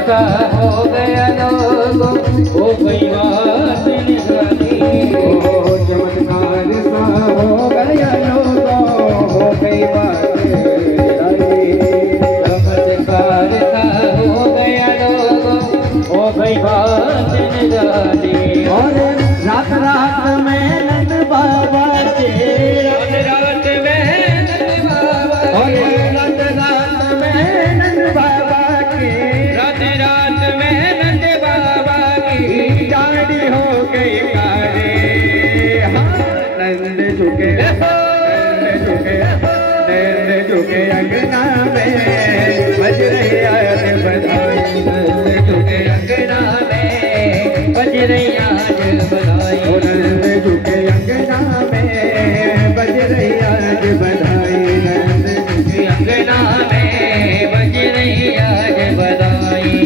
सा हो गया लोगों, हो गई बात निराली। चमत्कार सा हो गया लोगों, हो गई बात निराली। चमत्कार सा हो गया लोगों, हो गई बात निराली। और रात रात में नंद बाबा के, रात रात में नंद बाबा और के, रात रात में नंद बाबा के, रात रात में नंद बाबा की गाड़ी हो गई कारे। नंद झुके अंगना में, बज रही आज बधाई। नंद झुके अंगना में, बज रही आज बधाई। नंद झुके अंगना में, बज रही आज बधाई। नंद झुके अंगना में, बज रही आज बधाई।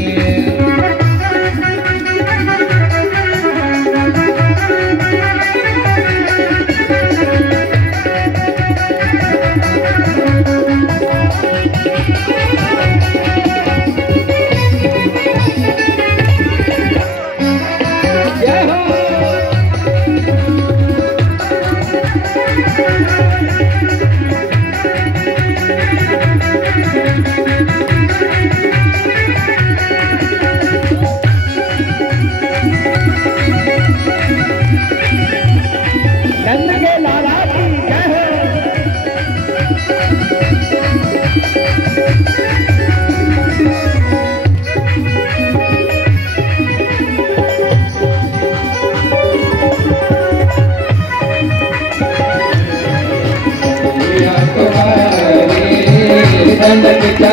नंद के लाला की जय हो। नंद पिता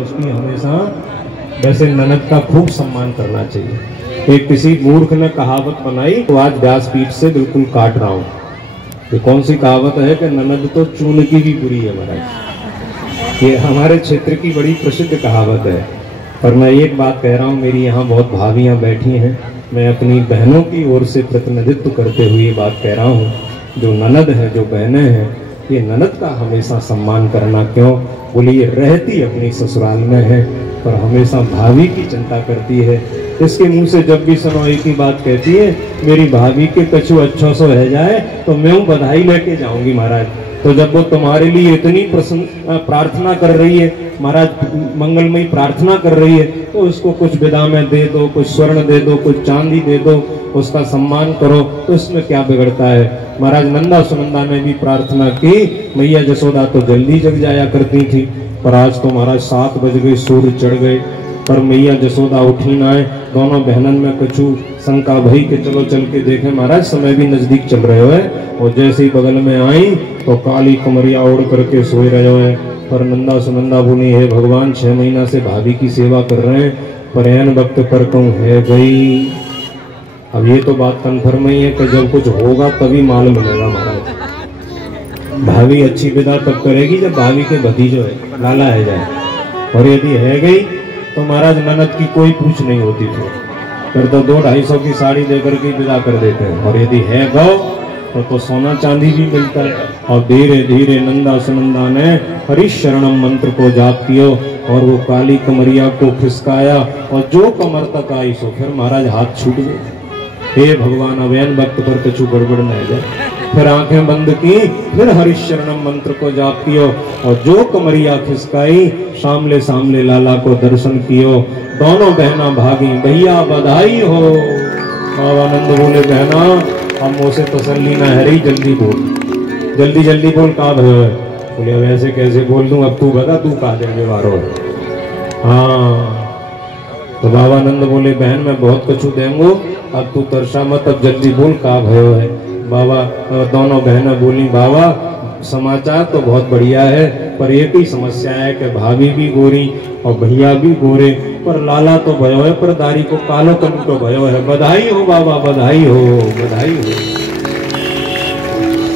उसमें हमेशा वैसे ननद का खूब सम्मान करना चाहिए। एक किसी मूर्ख ने कहावत बनाई तो आज व्यासपीठ से बिल्कुल काट रहा हूँ। ये कौन सी कहावत है कि ननद तो चून की भी बुरी है महाराज। ये हमारे क्षेत्र की बड़ी प्रसिद्ध कहावत है। पर मैं एक बात कह रहा हूँ, मेरी यहाँ बहुत भाभियाँ बैठी हैं, मैं अपनी बहनों की ओर से प्रतिनिधित्व करते हुए ये बात कह रहा हूँ, जो ननद है, जो बहनें हैं, ये ननद का हमेशा सम्मान करना। क्यों बोली, ये रहती अपनी ससुराल में है पर हमेशा भाभी की चिंता करती है। इसके मुंह से जब भी सुनो एक ही बात कहती है, मेरी भाभी के कछु अच्छा सो रह जाए तो मैं बधाई लेके जाऊंगी महाराज। तो जब वो तुम्हारे लिए इतनी प्रार्थना कर रही है महाराज, मंगलमयी प्रार्थना कर रही है, तो उसको कुछ विदा में दे दो, कुछ स्वर्ण दे दो, कुछ चांदी दे दो, उसका सम्मान करो, तो इसमें क्या बिगड़ता है। महाराज नंदा सुनंदा ने भी प्रार्थना की, मैया जसोदा तो जल्दी जग जाया करती थी, पर आज तो महाराज 7 बज गए, सूर्य चढ़ गए, पर मैया जसोदा उठी ना है। दोनों बहनन में कछु शंका भई के चलो चल के देखें महाराज, समय भी नजदीक चल रहे हो है। और जैसे ही बगल में आई तो काली कमरिया ओढ़ करके सोए रहे हैं। पर नंदा सुनंदा बोली, हे भगवान 6 महीना से भाभी की सेवा कर रहे हैं, पर एन वक्त पर कहूँ है गई। अब ये तो बात कन्फर्म ही है कि जब कुछ होगा तभी मालूम मिलेगा महाराज। भाभी अच्छी विदा तब करेगी जब भाभी के भतीजो है लाला है जाए, और यदि है गई तो महाराज ननद की कोई पूछ नहीं होती थी, फिर तो 200-250 की साड़ी देकर के विदा कर देते हैं। और यदि है गौ तो सोना चांदी भी मिलता है। और धीरे धीरे नंदा सुनंदा ने हरिशरणम मंत्र को जाप किया और वो काली कमरिया को खिसकाया, और जो कमर तक आई सो फिर महाराज हाथ छूट गए। हे भगवान अवैन भक्त पर कछु गड़बड़ न जाए। फिर आंखें बंद की, फिर हरिशरणम मंत्र को जाप कियो और जो कमरिया खिसकाई सामले सामले लाला को दर्शन कियो। दोनों बहना भागी, भैया बधाई हो। बाबानंद बोले बहना हम मुझसे तसल्ली ना है रही, जल्दी बोल, जल्दी जल्दी बोल का भयो है। बोले अब ऐसे कैसे बोल दूं, अब तू बता तू का देने वारो है। हाँ तो बाबानंद बोले बहन मैं बहुत कछु देंगो, अब तू तरसा मत, अब जल्दी बोल का भयो है। बाबा दोनों बहनें बोली बाबा समाचार तो बहुत बढ़िया है, पर एक ही समस्या है कि भाभी भी गोरी और भैया भी गोरे, पर लाला तो भयो है, पर दारी को कालो कन तो भयो है। बधाई हो बाबा, बधाई हो, बधाई हो।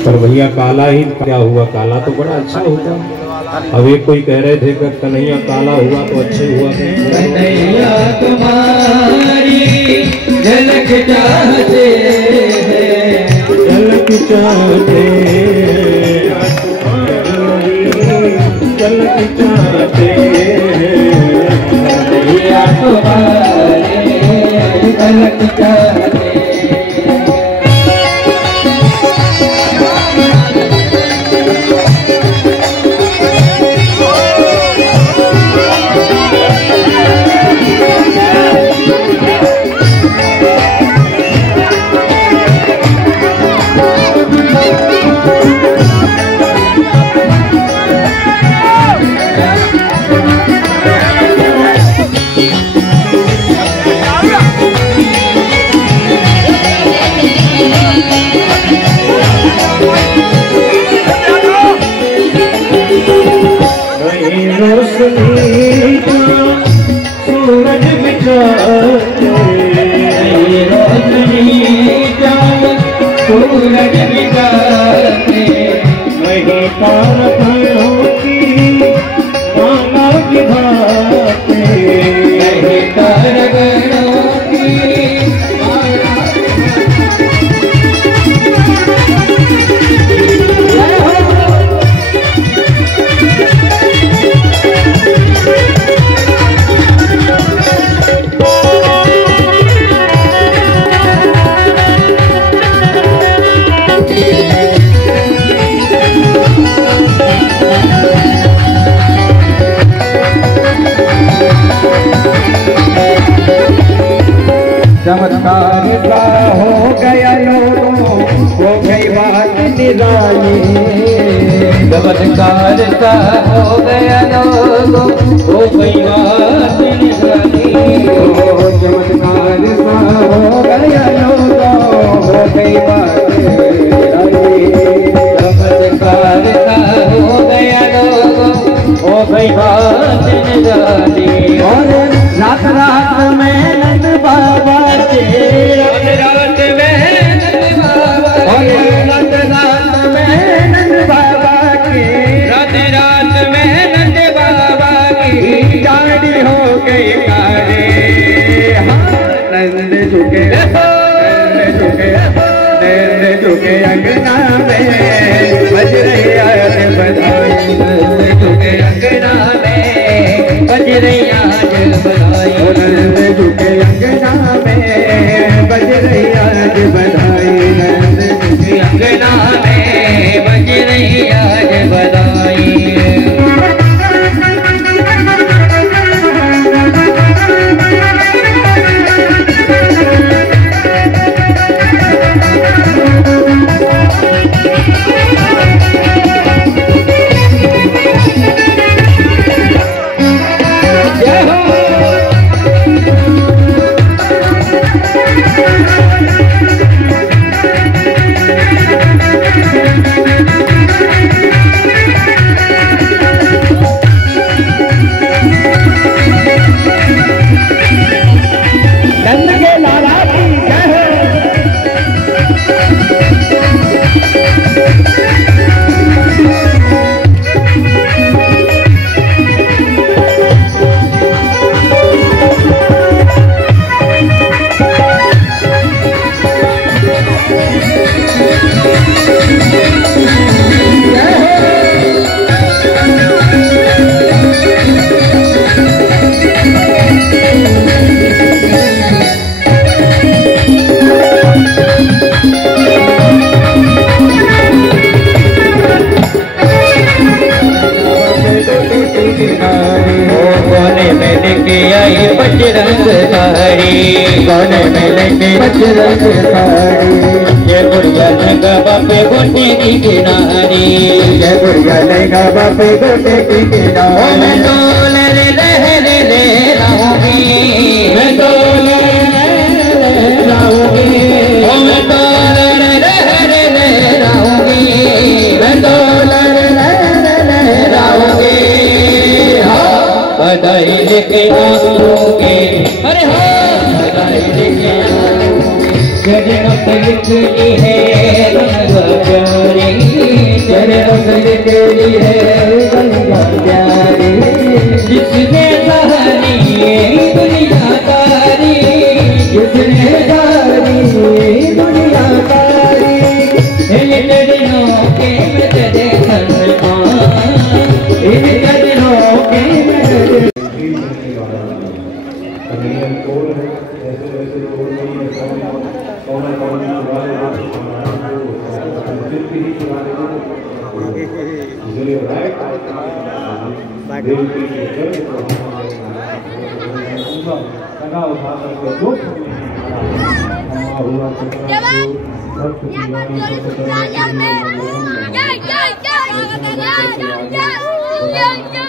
पर भैया काला ही क्या हुआ, काला तो बड़ा अच्छा होता। अब एक कोई कह रहे थे कि कन्हैया काला हुआ तो अच्छे हुआ। कन्हैया तुम्हारी झलक चाहते हैं, झलक चाहते, झलक चाहते, कन्हैया तुम्हारी झलक चाहते। सूरज बिचाते, सूरज बिचाते, वही तार भैरों की माला की भाते, वही तार भैरों की माला। चमत्कार का हो गया लोगों, हो गई बात निराली। चमत्कार का हो गया लोगों, हो गई बात निराली। चमत्कार सा हो गया लोगों, हो गई बात निराली। चमत्कार का हो गया लोगों, हो गई बात निराली। और रात रात में नंद बाबा के, रात में नंद बाबा और के, रात रात में नंद बाबा के, रात रात में नंद बाबा की गाड़ी हो गई गाड़ी। नंद झुके, नंद झुके, नंद झुके अंगना में बज रही आज बधाई। नंद झुके अंगना में बज रही आज बधाई। नंद झुके अंगना में बज रही आज बधाई। नंद झुके अंगना में बज रही आज बधाई। बधाई बजरंग साड़ी गाने मिलेंगे बजरंग साड़ी ये बुढ़िया लगा बापे गोटे की किनारी ये बुढ़िया लगा बापे गोटे की किनारी मैं डोल रे लहर रे रहूंगी मैं डोल रहूंगी मैं डोल रे लहर रे रहूंगी मैं डोल रहूंगी बधाई लेके आऊंगी अरे हाँ बधाई लेके आऊंगी तेरे रंग लिखी है गंगा प्यारी तेरे रंग लिखी है गंगा प्यारी जिसने सहारी दुनिया तारी जिसने सहारी दुनिया तारी इन दिनों के मैं तेरे इन दिनों के मैं Yeah.